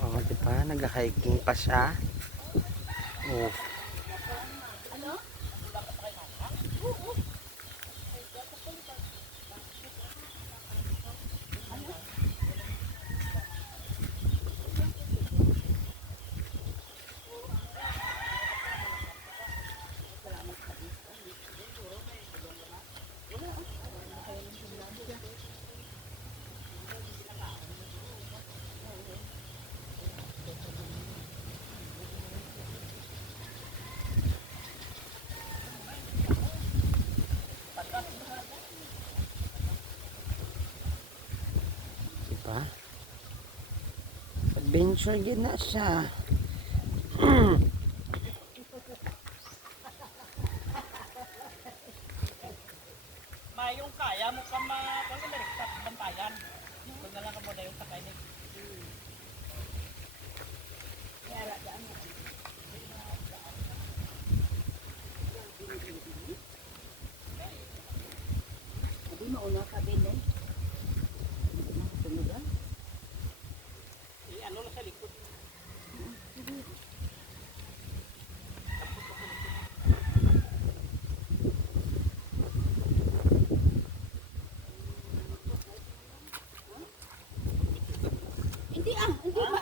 Oh, diba? Nag-hiking pa siya. Oh. Diba? Adventure din na siya. Mayong kaya mo ka kung merektat bantayan. Kung na lang ka mo na yung sakay ni. Hindi mauna ka din eh. Tumugan. Ano lang sa likod. Hindi ba?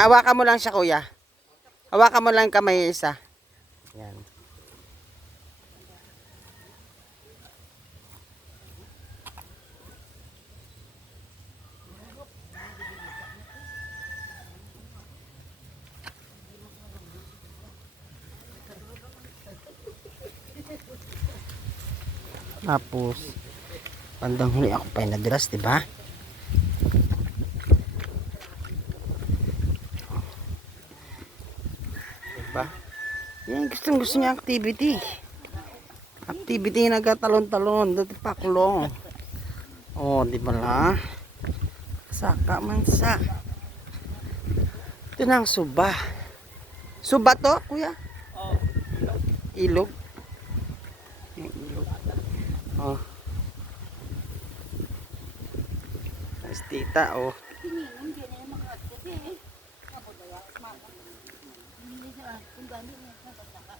Hawakan mo lang siya, kuya. Hawakan mo lang yung kamay isa. Yan. Tapos, bandang huli ako pa inadras, diba? Diba? Yan, gusto niya activity. Activity na nagkatalon-talon, dati paklo. Oh, di ba la? Saka man sa. Ito na ang suba. Suba to, kuya? Oh, Ilog. Yung ilog. Oh. Nice tita, oh. Tininom din eh mga kasi eh. Kabudaya mama. Hindi sa kung gani niya sa pagkaka.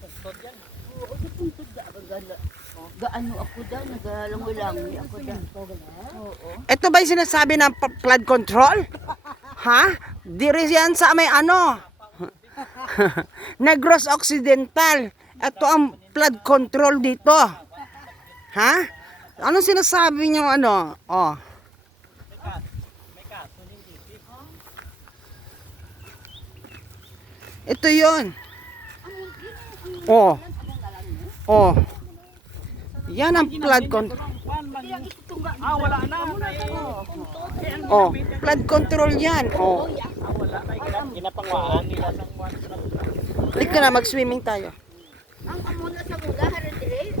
tugtod yan. Oo, sa puntod da gala. Gaano ako da, nagalangoy-langoy ako da. Oo. Ito ba yung sinasabi ng flood control? Ha? Diri yan sa may ano? Negros Occidental. Ito ang flood control dito. Ha? Ano sinasabi niyo ano? Oh. May kaso hindi. Ito 'yon. Oh. Oh. Yan ang flood control. Wala na mo na Oh, flood control yan. Oh. wala na ginapangwaan nila sang kwan. Halika na, mag-swimming tayo. Ang amuna sa mula haran dire.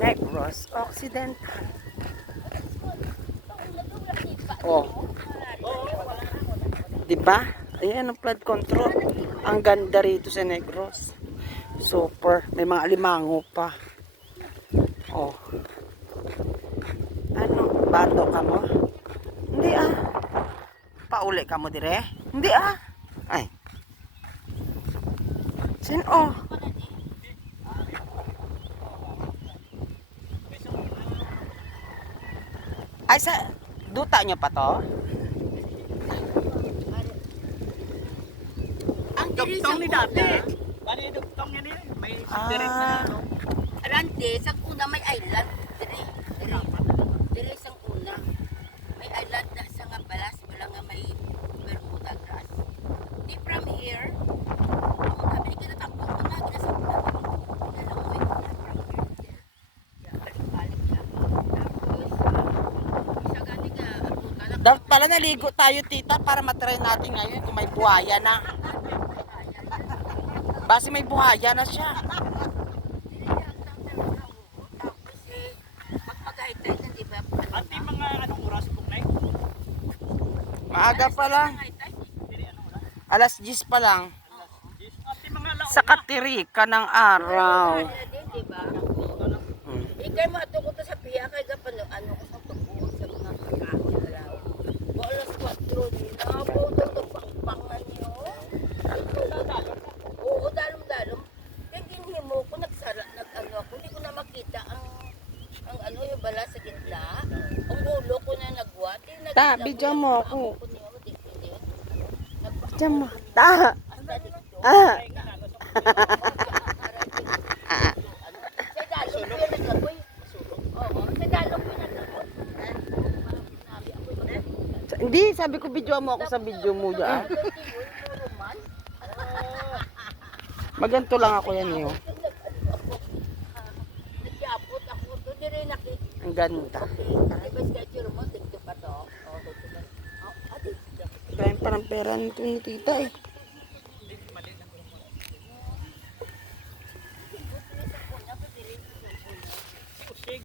Negros Occidental. Oh. Diba? Ayan ang flood control. Ang ganda rito sa Negros. Super. May mga alimango pa. Oh. Ano? Bato ka mo? Hindi ah. Pauli ka mo dire? Hindi ah. Ay. Sin oh. Ay sa duta nyo pa to? Ang diri sa Dugtong ni dati. Bali dugtong niya ni may direct na ano. Arante sa una may island dire. Dire sa una. May island na sa nga balas wala nga may Bermuda grass. Di from here. Ako kami ka na tapos ko na gina sa una. Nalangoy ko na from here. Ya balik-balik ka. Tapos isa gani ka apunta na. Dapat pala naligo tayo tita para matry natin ngayon kung may buhaya na. Base may buhaya na siya. At yung mga anong oras kung na Maaga pa lang. Alas 10 pa lang. At yung mga wala. Sa katirika ng araw. Kaya din, di ba? Hmm. Ikay mo ato ko to sa piya kay gapano ano ko sa tubo sa mga kakain raw. Bolos 4 din. Abo to to pangpangan niyo. Oo, dalom-dalom. Kaya ginhimo ko nagsara nag-ano ako, hindi ko na makita ang ano yung bala sa gitna. Ang ulo ko na nagwat. Ta, bidyan mo ako. Bidyan mo. Ta. Ah. Hindi, sabi ko video mo ako sa video mo dyan. Maganto lang ako yan yun. Nagsiapot ako to, di rin nakita. Ang ganda. Diba schedule mo, tigto pa to? Kaya parang pera nito ni tita eh.